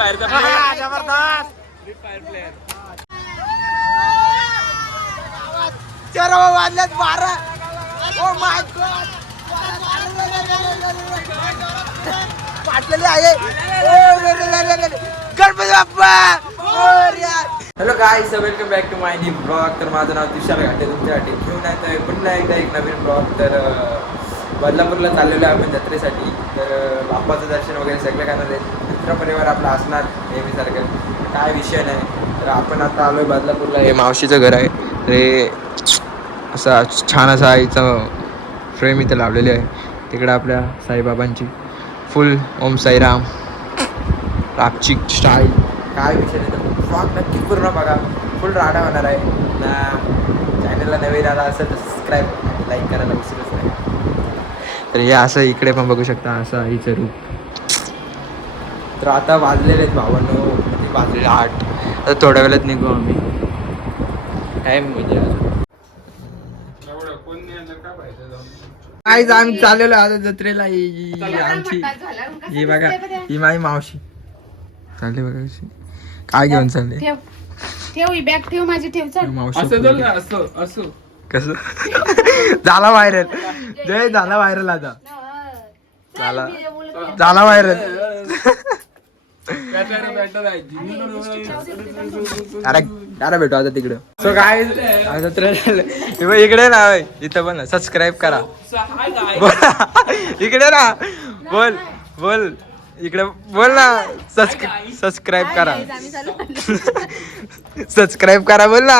हा, जबरदस्त. Free fire player चार वाजल्यात बारा. ओ माय गॉड पाटलेले आहे. Ganpati Bappa. Hello guys welcome back to my new blog तर माझं नाव तुषार घाटे तुमच्यासाठी घेऊन येत आहे. पुन्हा एकदा एक नवीन ब्लॉग तर बदलापूरला चाललेलो आहे आपण जत्रेसाठी. तर बाप्पाचं दर्शन वगैरे सगळं करणार आहे मित्रपरिवार आपला असणार नेहमीसारखं. काय विषय नाही. तर आपण आता आलो आहे बदलापूरला. हे मावशीचं घर आहे. तर हे असा छान असा आईचं फ्रेम इथं लावलेली आहे. तिकडं आपल्या साईबाबांची. फुल ओम साईराम. रापची स्टाईल काय विषय नाही. तर ब्लॉग नक्की पूर्ण बघा. फुल राडा होणार आहे. ना चॅनलला नवीन आला असेल तर सबस्क्राईब लाईक करायला विसरूच नाही तर हे असं इकडे पण बघू शकता. असं आईचं रूप. तर आता वाजलेले आहेत भावांनो किती वाजलेले आठ. आता थोड्या वेळात निघू आम्ही. टाईम म्हणजे काहीच आम्ही चाललेलो आता जत्रेला. आमची ही बघा ही माझी मावशी. चालली बघा कशी. काय घेऊन चालले? ठेव. ठेव ही बॅग ठेव माझी ठेव चल. मावशी असं पोरगी. ना असं असं. कसं? झाला व्हायरल जय झाला व्हायरल आता. झाला. झाला व्हायरल अरे अरे भेटू आता तिकडं. सो काय आता तर इकडे ना. इथं पण सबस्क्राईब करा. बोल. इकडे ना. बोल. बोल. इकडे बोल ना. सबस्क्राईब करा. सबस्क्राईब करा बोल ना.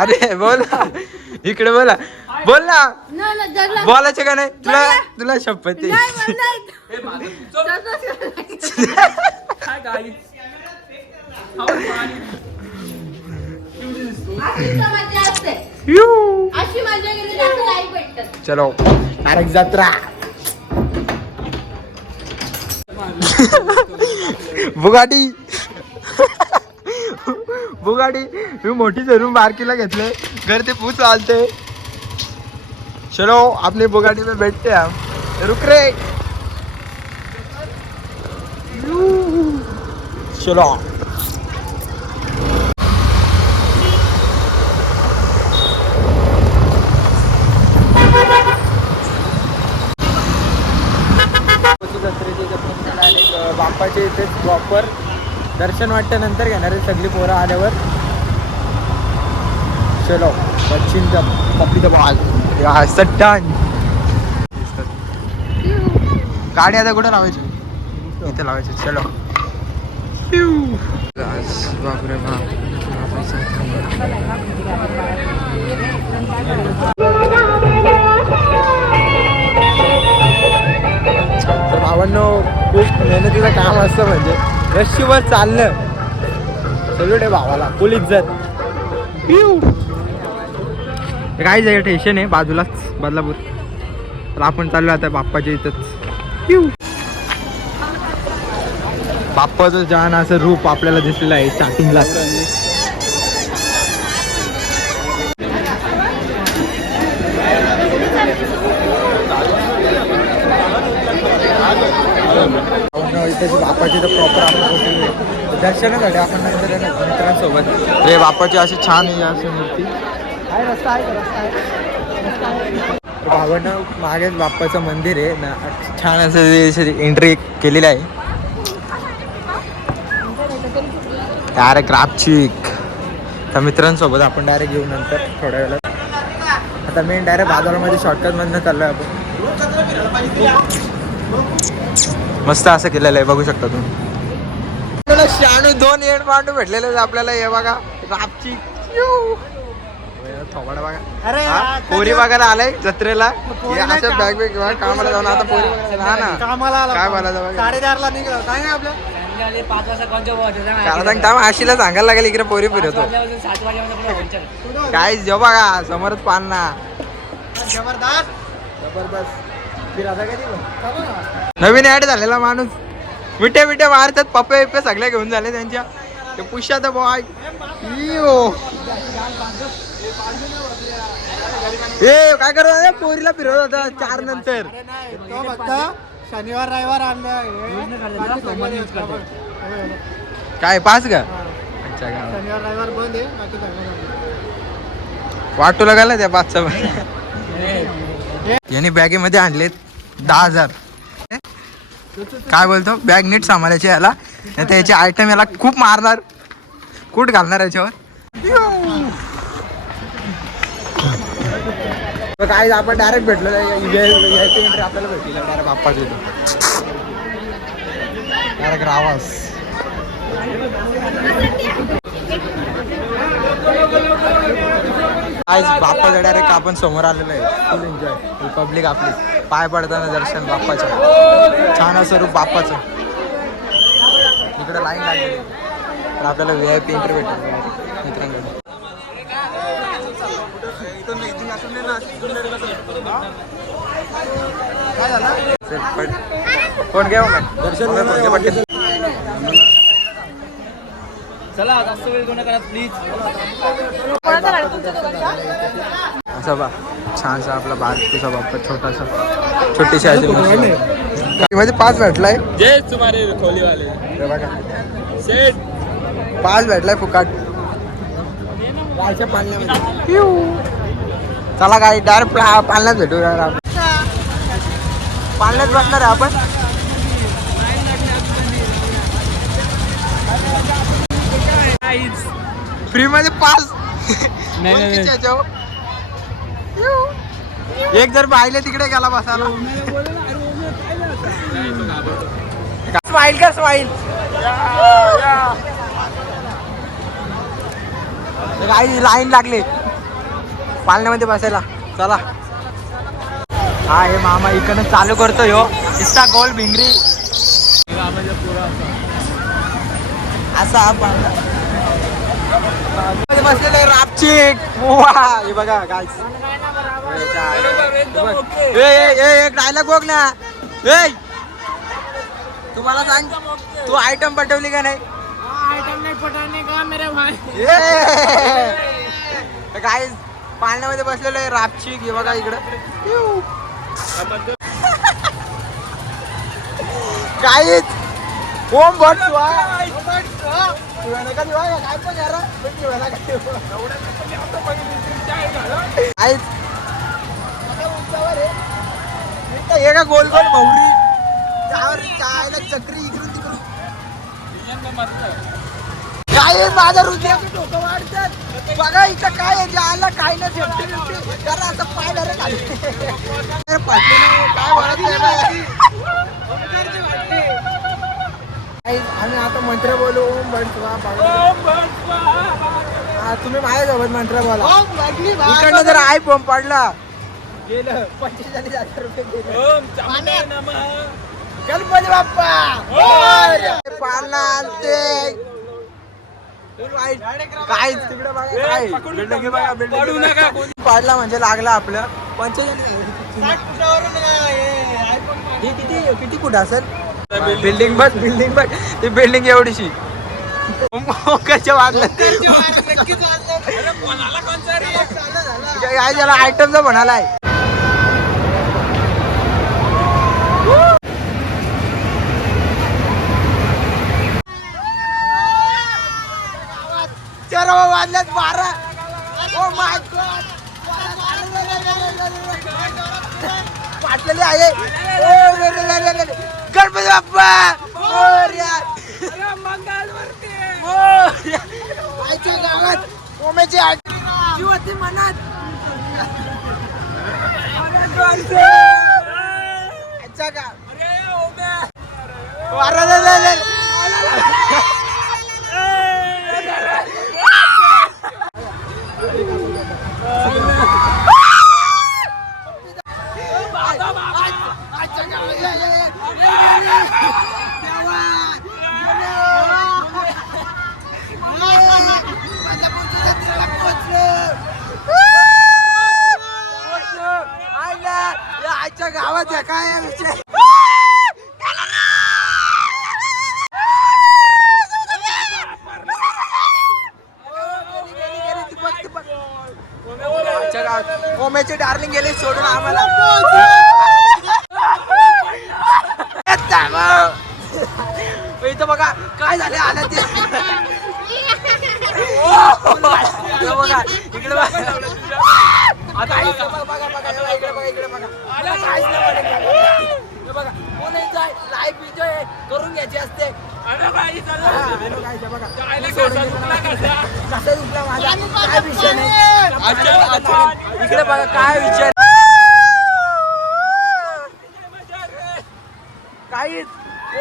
अरे बोल ना. इकडे बोला बोल ना. बोलायचं का नाही? तुला तुला शपथ अशी मज़ा गेली जास्त नाही भेटत चलो तारक जत्रा बुगाटी. बुगाटी मी मोठी ज़रूर बारकीला घेतले. घर ते पूछ आलते. चलो अपनी बुगाटी में बैठते हैं हम. रुक रे. चलो जत्रेचे इथे बाप्पाचे इथे प्रॉपर दर्शन वाटतं नंतर घेणार आहे सगळी पोरं आल्यावर चलो पश्चिम पप्पी सट्टान. गाडी आता कुठं लावायची? इथे लावायची चलो. आज बापरे भावांनो खूप मेहनतीचं काम असतं म्हणजे. चालणं. सल्यूट आहे भावाला. फुल इज्जत. काय जाईल स्टेशन आहे. बाजूलाच बदलापूर. तर आपण चाललो आता बाप्पाच्या इथंच. बाप्पाचं जान असं रूप आपल्याला दिसलेलं आहे स्टार्टिंगला बापाची तर प्रॉपर आपण पोहोचलेलो आहे. दर्शनासाठी आपण नंतर आहे मित्रांसोबत रे बापाची अशी छान आहे अशी मूर्ती. आहे रस्ता आहे रस्ता आहे भावानं मागेच बाप्पाचं मंदिर आहे. ना छान असं एंट्री केलेली आहे. डायरेक्ट रापचिक त्या मित्रांसोबत आपण डायरेक्ट येऊ नंतर थोड्या वेळात. आता मेन डायरेक्ट बाजारामध्ये शॉर्टकट मधनं चाललोय आपण. मस्त असं केलेलं आहे बघू शकता तुम्ही. शाणू दोन येड मांडू भेटलेले आपल्याला हे बघा रापची थोबाडा बघा. अरे पोरी बघायला आलाय जत्रेला. असं बॅग बिग कामाला जाऊन आता पोरी बघायला ना. कामाला काय. साडेचारला निघलो. काय नाही आपलं? त्याला सांगता आशीला सांगायला लागेल इकडे पोरी फिरवतो काय जेव्हा बघा समोरच पान ना. जबरदस्त. जबरदस्त. नवीन ऍड झालेला माणूस. मिठे मिठे मारतात पप्पे बिप्पे सगळे घेऊन झाले त्यांच्या. ते पुष्यात बॉय ए काय करत होता? पोरीला फिरवत होता चार नंतर. शनिवार रविवार आणलं काय पाच का? अच्छा का? शनिवार रविवार बंद आहे बाकी वाटूला गेला त्या पाचचा याने बॅगेमध्ये आणलेत दहा हजार. काय बोलतो? बॅग नीट सांभाळायची याला. नाही तर याचे आयटम याला खूप मारणार. कूट घालणार याच्यावर. काय आपण डायरेक्ट भेटलो एंट्री आपल्याला भेटली. डायरेक्ट बाप्पाच डायरेक्ट आवाज आज बाप्पाचं डायरेक्ट आपण समोर आलेलो आहे. फुल एन्जॉय रिपब्लिक आपली. पाय पडताना दर्शन बाप्पाचं. छान असं रूप बाप्पाचं. इकडे लाईन लागलेली तर आपल्याला व्ही आय पी एंट्री भेटेल. मित्रांकडे कोण घ्या दर्शन चला जास्त वेळ कोणा करा प्लीज असा बा छानसा आपला बारकीचा बाप्पा छोटासा छोटीशी अशी. मध्ये पाच भेटलाय. जय तुम्हारे खोली वाले हे बघा. सेट पाच भेटलाय फुकाट. पाण्यामध्ये चला काय डायरेक्ट पालण्यात भेटू पालण्यात बसणार आहे आपण. फ्री मध्ये नाही, नाही. याच्यावर? एक जर पाहिले तिकडे गेला बसायला. स्माईल कर स्माईल काही लाईन लागले. पालण्यामध्ये बसायला. चला. हा हे मामा इकडनं चालू करतो ह्यो इस्टा गोल भिंगरी. असा बसलेले रापचिक हे बघा काय एक डायलॉग बघ ना. ए! तुम्हाला सांग तू आयटम पटवली का नाही? आइटम नहीं पटाने का मेरे भाई? काय पाण्यामध्ये बसलेलं आहे रापची किंवा बघा इकडं. काहीच ओम भट काय पण यार काहीच हे का गोल गोल भाऊरी त्यावर जायला चक्री इकडून तिकडून. काय आहे माझ्या हृदयाचं डोकं वाढतात. बघा इथं काय आहे ज्याला काय ना झेपते बिपते जरा असं पाय धरे खाली. अरे पाटली नाही, काय बाई. आम्ही आता मंत्र बोलू ओम स्वाहा हा तुम्ही माझ्यासोबत मंत्र बोला. इकडनं जर आय पंप पडला. गेलं पंचेचाळीस हजार रुपये गेले. गणपती बाप्पा. पालना ते काय तिकडे बघा काय बघा पाडला म्हणजे लागला आपलं. पंचेचाळीस. हे किती किती कुठं असेल? बिल्डिंग बस बिल्डिंग बघ ती बिल्डिंग एवढीशी. ओंकारच्या वाजलं काय त्याला आयटमचा म्हणालाय. चार वाजल्यात बारा. ओ माय गॉड पाटलेले आहे. रे. गणपती बाप्पा. मोरया. आईच्या गावात ओमेची आठ जीवती मनात. अच्छा का अरे रे रे रे. अच्छा का ये, ये, ये. आजच्या गावात आहे काय विषय? ओमेचे डार्लिंग गेले सोडून आम्हाला. इथं बघा काय झाले आलं ते इकडं बघा इकडे आता इकडे बघा. बघा बघा बघा, इकडे बघा इकडे बघा. आता काहीच नाही वाटत. हे बघा कोण लाईफ एन्जॉय करून घ्यायची असते. हा, hello guys, हे बघा. मी सोडून दिलं ना. कसा? दुखला माझा? काय विषय नाही. इकडे बघा काय विषय काहीच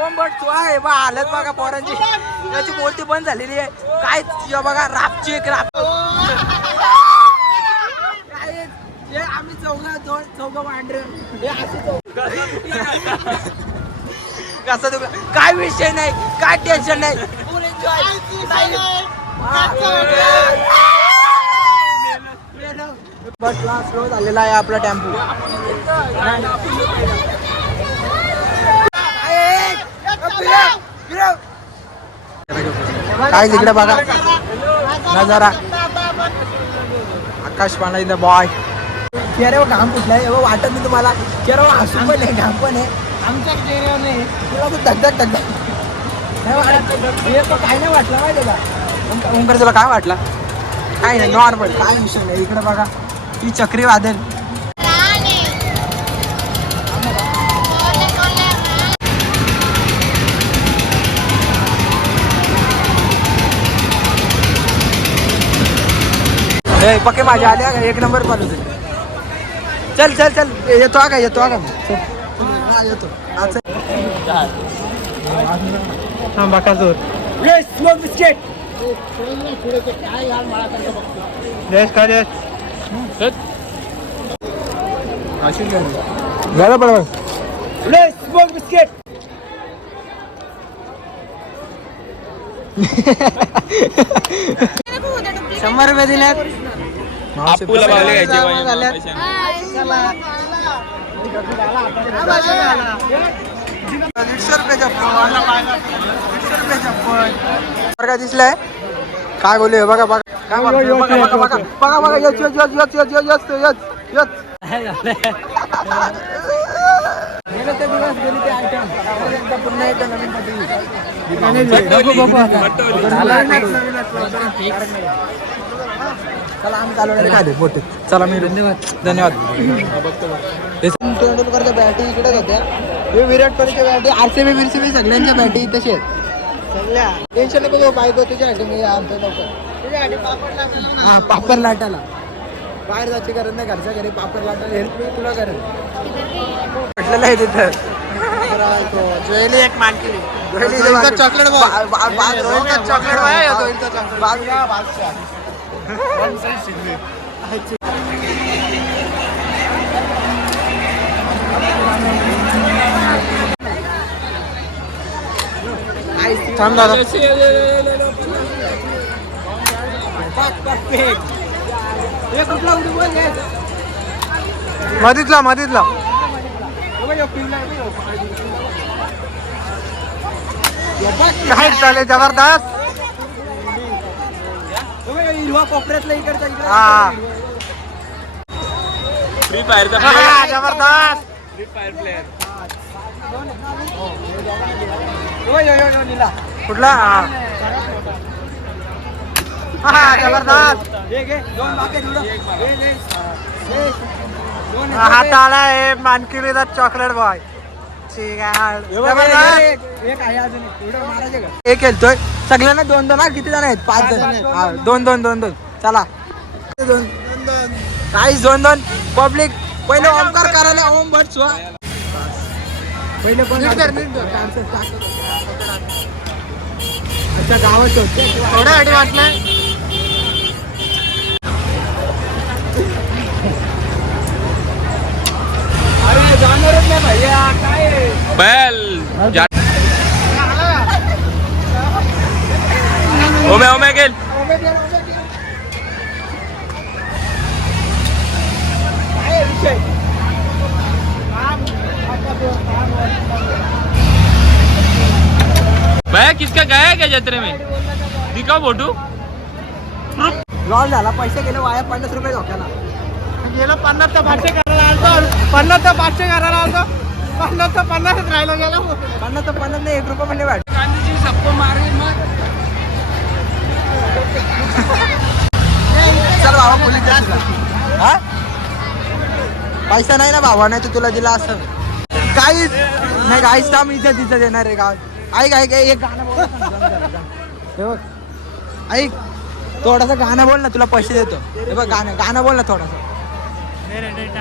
ओम बट तू आहे. बा हालत बघा पोरांची. त्याची बोलती बंद झालेली आहे. काय बघा रापची एक राप काहीच. हे आम्ही चौघा दोन चौघ हे असे कसं तुला काय विषय नाही काय टेन्शन नाही. नाही. बस स्लो झालेला आहे आपला टेम्पो. काय तिकडे बघा. नजारा. आकाश इथं बॉय चेहऱ्यावर घाम कुठलाय एवढं वाटत नाही तुम्हाला. चेहऱ्यावर हसू पण आहे घाम पण आहे. आमच्या चेहऱ्यावर नाही. तुला तो धगधग धगधग नाही वाटत. तो काय नाही वाटलं माहिती का? ओंकार तुला काय वाटला? काय नाही नॉर्मल काय विषय नाही इकडे बघा. ही चक्रीवादळ ए पक्के माझे आले? एक नंबर दे चल चल चल. येतो का येतो का येतो थांबा का जोर. जयेश का जयेश झालं बरोबर स्मोक बिस्किट शंभर रुपये दिल्यात आपल्याला दीडशे दीडशे काय दिसलंय काय बोलू बघा बघा. काय? बघा बघा बघा. बघा बघा यच यच यच यच यच यच यच यच गेले ते दिवस गेली ते आयटम एकदा पुन्हा एकदा नवीन चला आम्ही मोठे चला. मी धन्यवाद. धन्यवाद. तेंडुलकरच्या बॅटी इकडेच होत्या. हे विराट कोहलीच्या बॅटी आर सी बी बीर सी बी सगळ्यांच्या बॅटी तसे सगळ्या. टेन्शन नको बायको तुझ्यासाठी मी लवकर. हा पापड लाटायला. बाहेर जायची गरज नाही घरच्या घरी पापड लाटायला हेल्प मी तुला करेन म्हटलेलं आहे तिथं. ज्वेली एक मानकिली. चॉकलेट चॉकलेट थांब दादा मधीतला मधीतला काय चालेल जबरदस्त लिवा कोपऱ्यातला इकडचा हा. इकडे फ्री जबरदस्त. Free fire yo, yo, yo, yo, नीला. हा. हा, जबरदस्त. घे, घे. हात आला हे चॉकलेट बॉय ठीक आहे हा. जबरदस्त. एक खेळतोय. सगळ्यांना दोन दोन हा किती जण आहेत? पाच जण. हा, दोन दोन दोन दोन. चला. दोन काहीच दोन दोन. पब्लिक पहिले ओमकार करायला ओम भट स्वा पहिले कोण अच्छा गावात थोड्यासाठी वाटलं? अरे जाणारच नाही भैया. काय बैल ओमे ओमे गेल भैया किसका गया है क्या जत्रे में? दिखाओ फोटो। लॉस झाला पैसे गेले वाया पन्नास रुपये धोक्याला. गेलो पन्नास तर पाचशे करायला आलतो. पन्नास तर पाचशे करायला आलतो. पन्नास तर पन्नासच राहिलं गेलं. पन्नास तर पन्नास नाही एक रुपये म्हणजे वाट गांधीजी सबको मारे मत चल भावा पोलीस. हा? पैसा नाही ना भावा नाही तर तुला दिला असं. काहीच नाही काहीच काम इथं तिथं देणार आहे गाव ऐक ऐक एक गाणं बोल ऐक थोडासा गाणं बोल ना तुला पैसे देतो. हे बघ गाणं गाणं बोल ना थोडासा.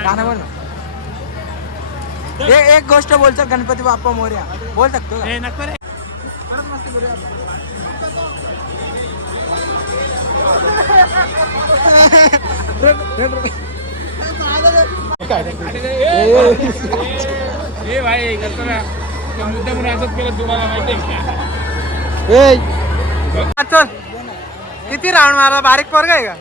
गाणं बोल ना. एक एक गोष्ट बोलतो गणपती बाप्पा मोर्या. बोल शकतो ए भाई कसं मुद्दा म्हणून असंच केलं तुम्हाला माहिती आहे का चल किती राऊंड मारला? बारीक पोरग आहे का?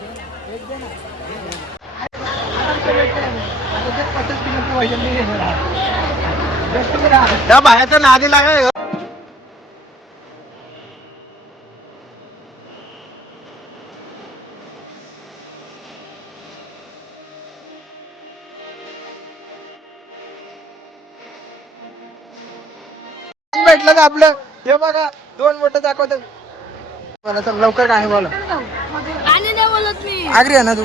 त्या बाहेरचा नादी लागाय का आपलं. हे बघा दोन बोट दाखवत मला तर लवकर काय बोला आणि नाही बोलत मी. आगरी आहे ना तू?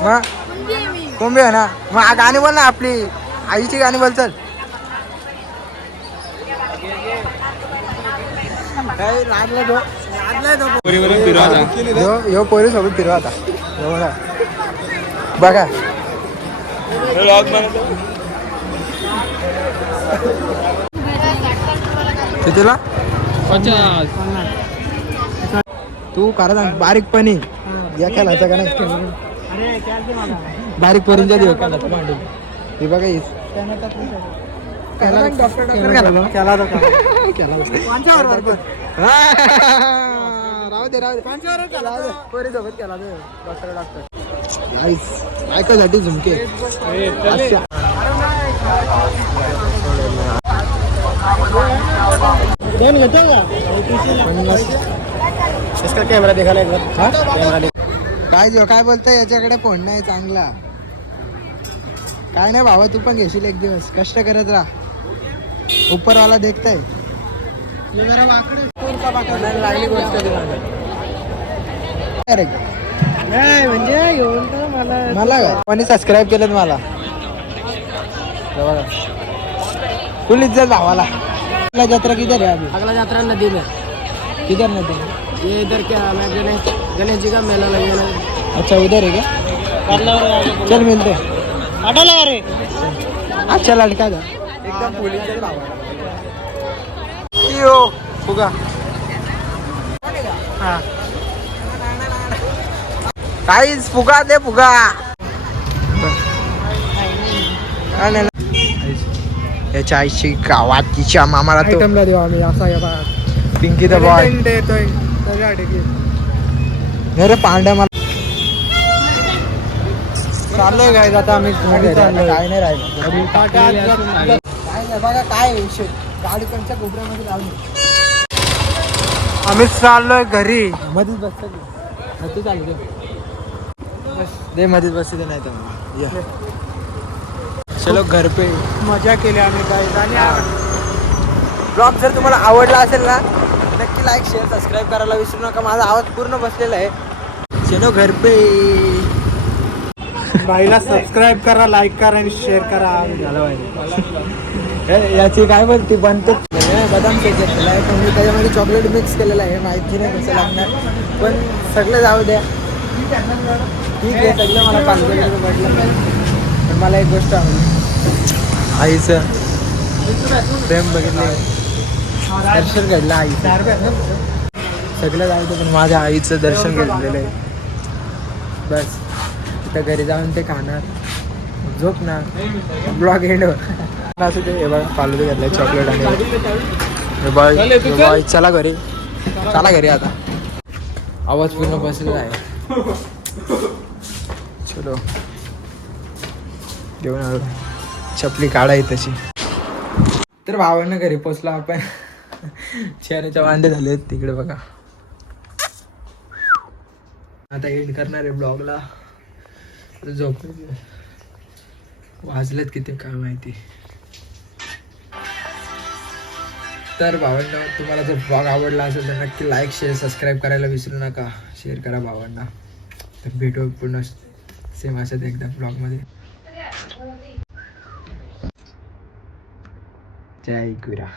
मग मी? कोंबी आहे ना? मग आ- गाणी बोल ना आपली. आईची गाणी बोल चल. काय लागला तो लागलाय तो पोरीवरून फिरवा यो यो पोरी सोबत फिरवा आता. बघा. बघा. कितीला? तू करा सांग बारीक पणी या. खेळायचं का नाही? बारीक पोरींच्या मांडी हे बघा हीच राहू दे राहू दे. पोरी सोबत केला डॉक्टर डॉक्टर. नाईस ऐकायसाठी झुमके. इसका कैमरा देखा ना एक बार. हा? काय देऊ काय बोलतोय? याच्याकडे फोन नाही चांगला. काय नाही भावा तू पण घेशील एक दिवस. कष्ट करत राहा. उपरवाला देखताय. लागली गोष्ट नाही म्हणजे येऊन तर मला कोणी सबस्क्राईब केलं मला. फुल इज्जत भावाला. आपला जत्रा किधर है अभी? अगला यात्रा नदी में। किधर नदी ये इधर क्या मैं गणेश गणेश जी का मेला लगेगा ना अच्छा उधर है क्या? चल मिलते हैं। ऑटो लगा रे अच्छा लड़का था एकदम पोलीस यो फुगा काहीच फुगा दे फुगा। हा. याच्या आईची गावात तिच्या मामाला तो आयटमला देऊ आम्ही असा या पिंकी द बॉय. नाही रे पांड्या मला चाललोय काय आता आम्ही घरी चाललोय. काय नाही राहिलं. काय नाही बघा काय विषय. गाडी कोपऱ्यामध्ये लावली? आम्ही चाललोय घरी. मध्येच बसतात तू चालू दे मध्येच बसू दे नाही तर मग. या. चलो घर पे. मजा केली आम्ही काय आणि ब्लॉग जर तुम्हाला आवडला असेल ना नक्की लाईक शेअर सबस्क्राईब करायला विसरू नका. माझा आवाज पूर्ण बसलेला आहे. चलो घर पे. बाईला सबस्क्राईब करा लाईक करा आणि शेअर करा. हे, याची काय बोलती? बनतो बदाम केक घेतलेला आहे. पण मी त्याच्यामध्ये चॉकलेट मिक्स केलेलं आहे. माहिती नाही कसं लागणार. पण सगळं जाऊ द्या. ठीक आहे सगळं मला पाहिजे. म्हटलं पण मला एक गोष्ट आवडली. आईचं. प्रेम बघितलं दर्शन घडलं आईचं. सगळं दे पण माझ्या आईचं दर्शन घेतलेलं आहे. बस. तिथं घरी जाऊन ते खाणार. झोपणार ब्लॉग एंड असं ते हे बघा फालूदा घेतलाय चॉकलेट आणि हे हे बघ, चला घरी. चला घरी आता. आवाज पूर्ण बसलेला आहे. चलो. घेऊन आलो. चपली काढाय तशी. तर भावांना घरी पोचलो आपण. चेहऱ्याच्या वांडे झाले आहेत तिकडे बघा. आता एंड करणार आहे ब्लॉगला झोप वाजलेत किती काय माहिती. तर भावांना तुम्हाला जर ब्लॉग आवडला असेल तर नक्की लाईक शेअर सबस्क्राईब करायला विसरू नका. शेअर करा भावांना. तर भेटू पुन्हा सेम असत एकदा ब्लॉगमध्ये जय गुरा